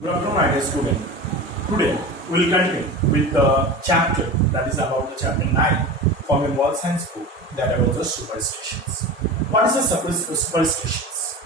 Good afternoon, my dear student. Today we will continue with the chapter that is about the chapter 9 from a moral science book that about the superstitions. What is the superstitions?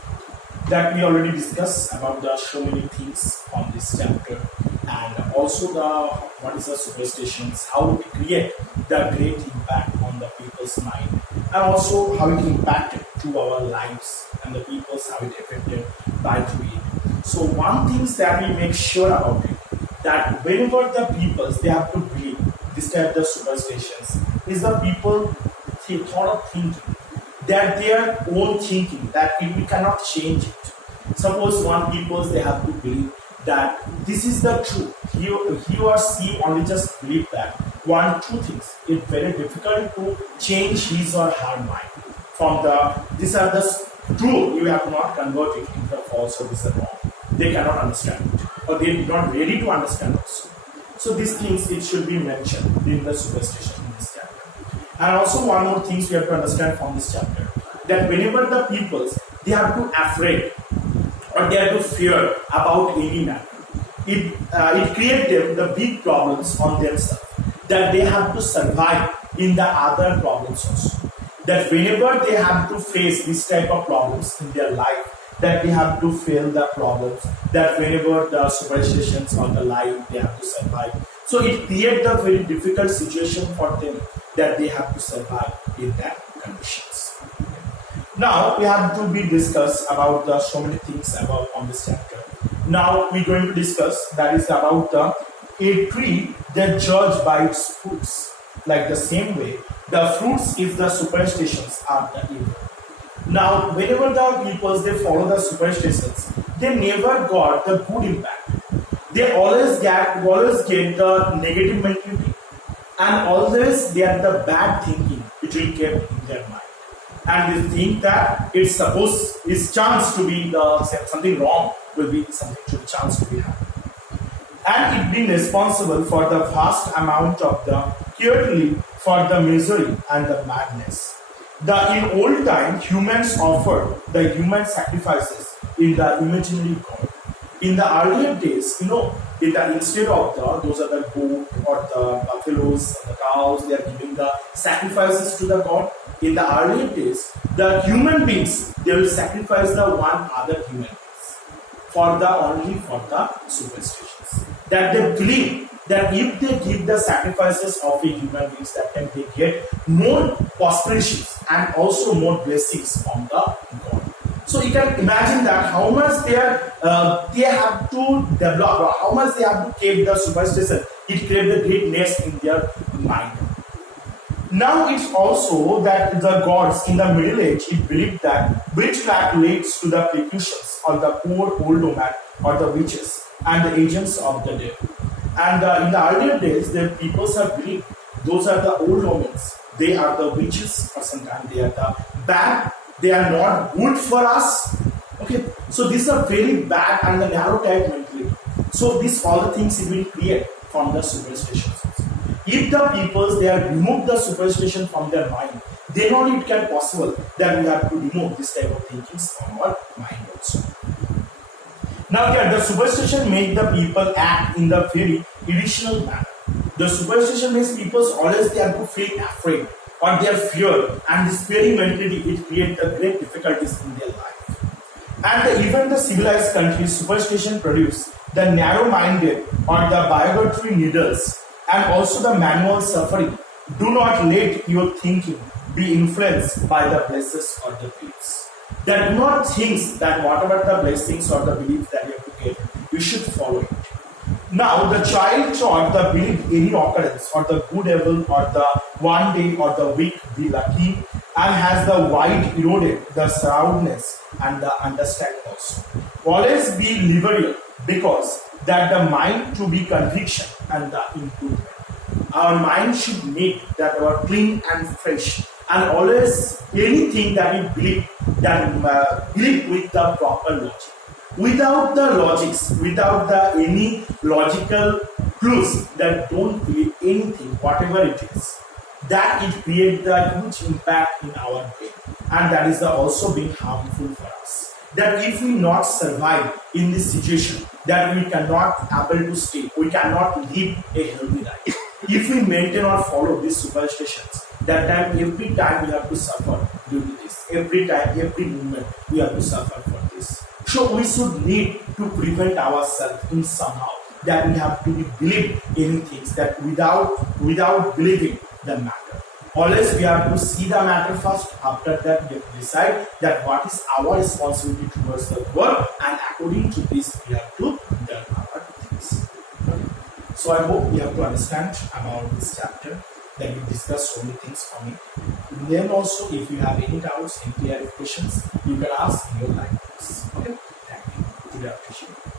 That we already discussed about the so many things on this chapter, and also the what is the superstitions, how it create the great impact on the people's mind, and also how it impacted to our lives and the people's how it affected by doing it. So one things that we make sure about it, that whenever the peoples they have to believe this type of superstitions is the people thought of thinking that their own thinking that we cannot change it. Suppose one peoples they have to believe that this is the truth. He or she only just believe that one two things. It's very difficult to change his or her mind from the these are the true. You have not converted into the false or this is wrong. They cannot understand it, or they are not ready to understand also. So these things it should be mentioned in the superstition in this chapter. And also one more things we have to understand from this chapter, that whenever the peoples they have to afraid or they have to fear about any matter, it creates them the big problems on themselves, that they have to survive in the other problems also. That whenever they have to face this type of problems in their life, that they have to fail the problems, that whenever the superstitions on the life they have to survive. So it creates a very difficult situation for them that they have to survive in that conditions. Now we have to be discuss about the so many things about on this chapter. Now we're going to discuss that is about a tree that judged by its fruits. Like the same way, the fruits if the superstitions are the evil. Now, whenever the peoples they follow the superstitions, they never got the good impact. They always get the negative mentality, and always they are the bad thinking which will keep in their mind, and they think that it's supposed it's chance to be the something wrong will be something to chance to be happen, and it being responsible for the vast amount of the clearly for the misery and the madness. In old time, humans offered the human sacrifices in the imaginary god. In the earlier days, instead of those are the goat or the buffaloes and the cows, they are giving the sacrifices to the god. In the earlier days, the human beings they will sacrifice the one other human beings for the superstitions. That they believe that if they give the sacrifices of a human beings, that can they get more prosperities and also more blessings from the God. So you can imagine that how much they have to develop, or how much they have to keep the superstition. It creates the greatness in their mind. Now it's also that the gods in the Middle Age it believed that witchcraft leads to the persecutions of the poor old woman or the witches and the agents of the devil. And in the earlier days, the peoples have believed those are the old omens. They are the witches, or sometimes they are the bad. They are not good for us. Okay, so these are very bad and the narrow type mentality. So these all the things it will create from the superstitions. If the peoples they have removed the superstition from their mind, then only it can possible that we have to remove this type of thinkings from our mind also. Now here the superstition make the people act in the very irrational manner. The superstition makes people always they have to feel afraid or their fear, and this very mentality it creates the great difficulties in their life. And even the civilized countries superstition produce the narrow-minded or the biography needles and also the manual suffering. Do not let your thinking be influenced by the blessings or the beliefs. That do not think that whatever the blessings or the beliefs that you have to get, you should follow it. Now the child thought the belief any occurrence or the good evil or the one day or the week be lucky, and has the wide eroded the soundness and the understanding also. Always be liberal, because that the mind to be conviction and the improvement. Our mind should make that our clean and fresh, and always anything that we believe that believe with the proper logic. Without the logics, without the any logical clues, that don't believe anything, whatever it is, that it creates the huge impact in our brain, and that is also being harmful for us. that if we not survive in this situation, that we cannot able to stay, we cannot live a healthy life. If we maintain or follow these superstitions, that time every time we have to suffer due to this. Every time, every moment we have to suffer for this. So we should need to prevent ourselves in somehow, that we have to be believe in things that without believing the matter. Always we have to see the matter first. After that, we have to decide that what is our responsibility towards the world, and according to this, we have to do our things. So I hope you have to understand about this chapter. That we discussed so many things from it. Then also, if you have any doubts, any clarifications, you can ask in your live class. Okay, thank you. Today I appreciate it.